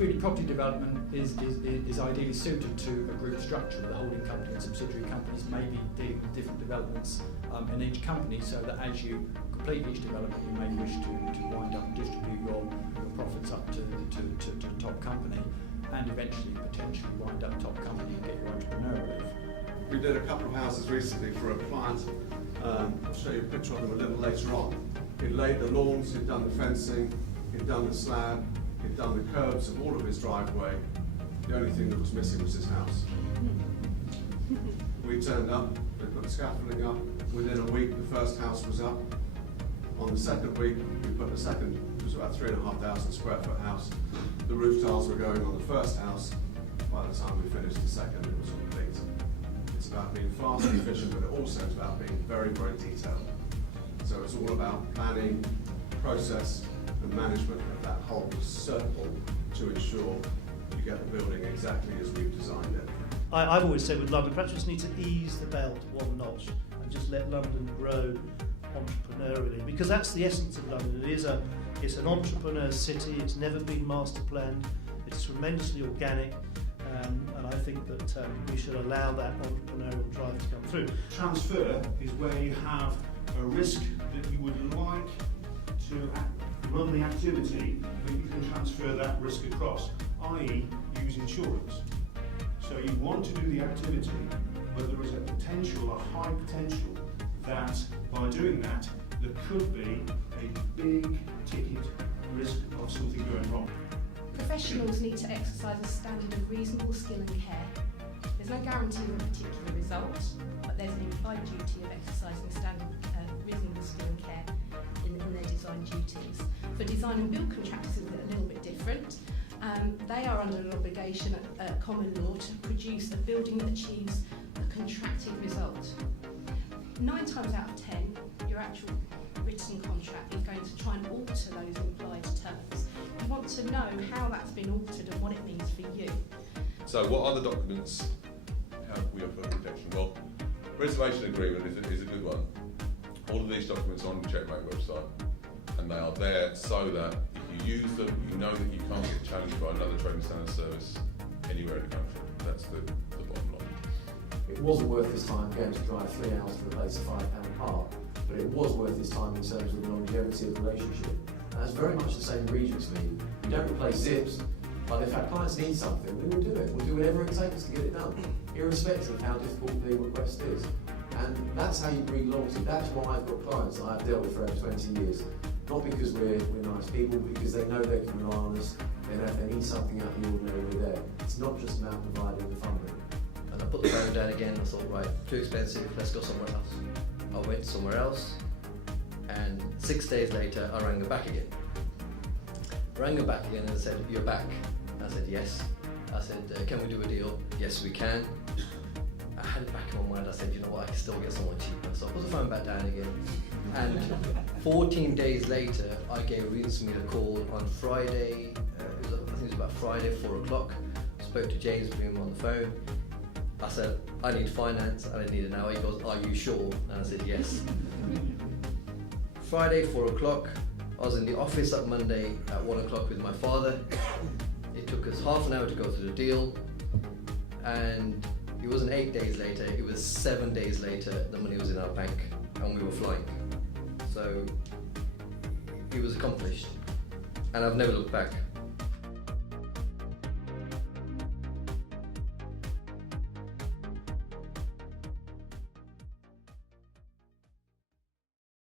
really property development is ideally suited to a group structure with a holding company and subsidiary companies, maybe dealing with different developments in each company, so that as you complete each development you may wish to wind up and distribute your profits up to the top company, and eventually potentially wind up top company and get your entrepreneurial leave. We did a couple of houses recently for a client. I'll show you a picture of them a little later on. He'd laid the lawns, he'd done the fencing, he'd done the slab, he'd done the curbs of all of his driveway. The only thing that was missing was his house. We turned up, they put the scaffolding up. Within a week, the first house was up. On the second week, we put the second, it was about 3,500 square foot house. The roof tiles were going on the first house. By the time we finished the second, it was complete. It's about being fast and efficient, but it also is about being very, very detailed. So it's all about planning, process, and management of that whole circle to ensure you get the building exactly as we've designed it. I've always said with London, perhaps we just need to ease the belt one notch and just let London grow entrepreneurially, because that's the essence of London. It's an entrepreneur city. It's never been master planned. It's tremendously organic, and I think that we should allow that entrepreneurial drive to come through. Transfer is where you have a risk that you would like to run the activity, but you can transfer that risk across, i.e. use insurance. So you want to do the activity, but there is a potential, a high potential, that by doing that, there could be a big ticket risk of something going wrong. Professionals need to exercise a standard of reasonable skill and care. There's no guarantee of a particular result, but there's an implied duty of exercising a standard reasonable skill and care in their design duties. For design and build contractors, it's a little bit different. They are under an obligation at common law to produce a building that achieves a contracted result. 9 times out of 10, your actual written contract is going to try and alter those implied terms. You want to know how that's been altered and what it means for you. So what other documents have we offer protection? Well, reservation agreement is a good one. All of these documents are on the Checkmate website, and they are there so that if you use them, you know that you can't get challenged by another trading standard service anywhere in the country. That's the bottom line. It wasn't worth his time going to drive 3 hours to replace a £5 part, but it was worth his time in terms of the longevity of the relationship. And that's very much the same in Regentsmead. We don't replace zips, but if our clients need something, we will do it. We'll do whatever it takes to get it done, irrespective of how difficult the request is. And that's how you breed loyalty. That's why I've got clients that I've dealt with for over 20 years. Not because we're nice people, but because they know they can rely on us. They know if they need something out of the ordinary, we're there. It's not just about providing the funding. And I put the phone down again and I thought, right, too expensive, let's go somewhere else. I went somewhere else, and 6 days later I rang her back again. And I said, you're back? I said, yes. I said, can we do a deal? Yes, we can. I had it back in my mind. I said, you know what, I can still get someone cheaper. So I put the phone back down again. And 14 days later, I gave Regentsmead a call on Friday, I think it was about Friday, 4 o'clock. Spoke to James Freeman on the phone. I said, I need finance and I need an hour. He goes, are you sure? And I said, yes. Friday, 4 o'clock. I was in the office at Monday at 1 o'clock with my father. It took us half an hour to go through the deal. And it wasn't 8 days later, it was 7 days later, the money was in our bank and we were flying. So it was accomplished. And I've never looked back.